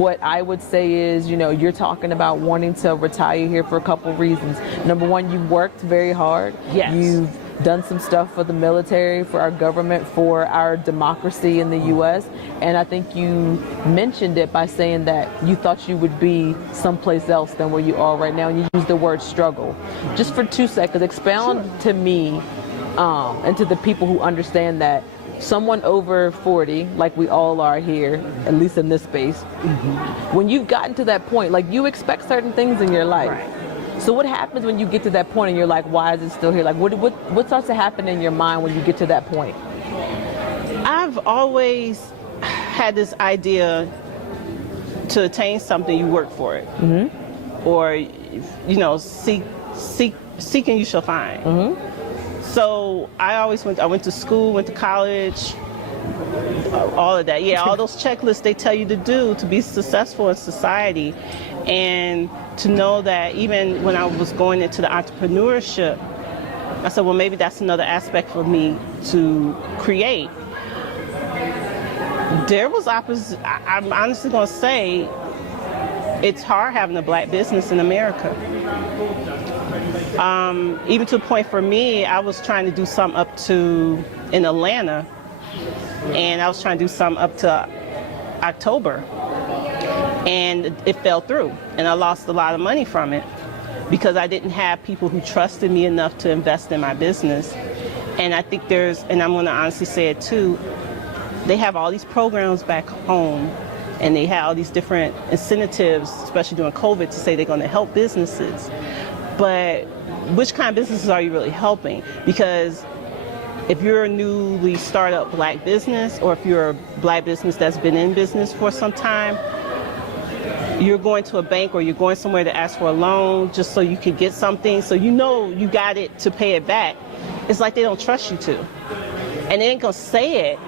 What I would say is, you're talking about wanting to retire here for a couple reasons. Number one, you worked very hard. Yes. You've done some stuff for the military, for our government, for our democracy in the U.S. And I think you mentioned it by saying that you thought you would be someplace else than where you are right now. And you used the word struggle. Just for 2 seconds, expound to me and to the people who understand that someone over 40, like we all are here, at least in this space, when you've gotten to that point, like you expect certain things in your life. Right. So what happens when you get to that point and you're like, why is it still here? Like what starts to happen in your mind when you get to that point? I've always had this idea to attain something, you work for it. Or, seeking you shall find. So I went to school, went to college, all of that. Yeah, all those checklists they tell you to do to be successful in society. And to know that even when I was going into the entrepreneurship, I said, well, maybe that's another aspect for me to create. There was opposite. I'm honestly going to say it's hard having a black business in America. Even to the point for me, I was trying to do something in Atlanta, and I was trying to do something up to October, and it fell through, and I lost a lot of money from it because I didn't have people who trusted me enough to invest in my business. And I think and I'm going to honestly say it too, they have all these programs back home, and they have all these different incentives, especially during COVID, to say they're going to help businesses. But which kind of businesses are you really helping? Because if you're a newly startup black business, or if you're a black business that's been in business for some time, you're going to a bank or you're going somewhere to ask for a loan just so you can get something, so you got it to pay it back. It's like they don't trust you to. And they ain't gonna say it.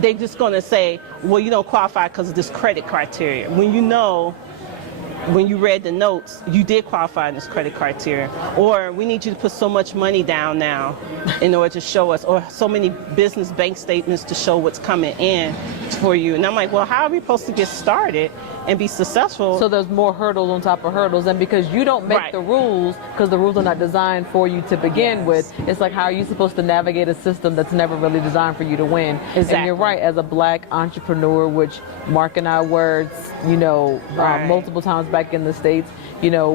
They're just gonna say, well, you don't qualify because of this credit criteria. When you read the notes, you did qualify in this credit criteria. Or we need you to put so much money down now in order to show us, or so many business bank statements to show what's coming in for you. And I'm like, well, how are we supposed to get started and be successful? So there's more hurdles on top of hurdles, and because you don't make the rules, because the rules are not designed for you to begin with, it's like, how are you supposed to navigate a system that's never really designed for you to win? Exactly. And you're right, as a black entrepreneur, which Mark and I words, multiple times back in the States,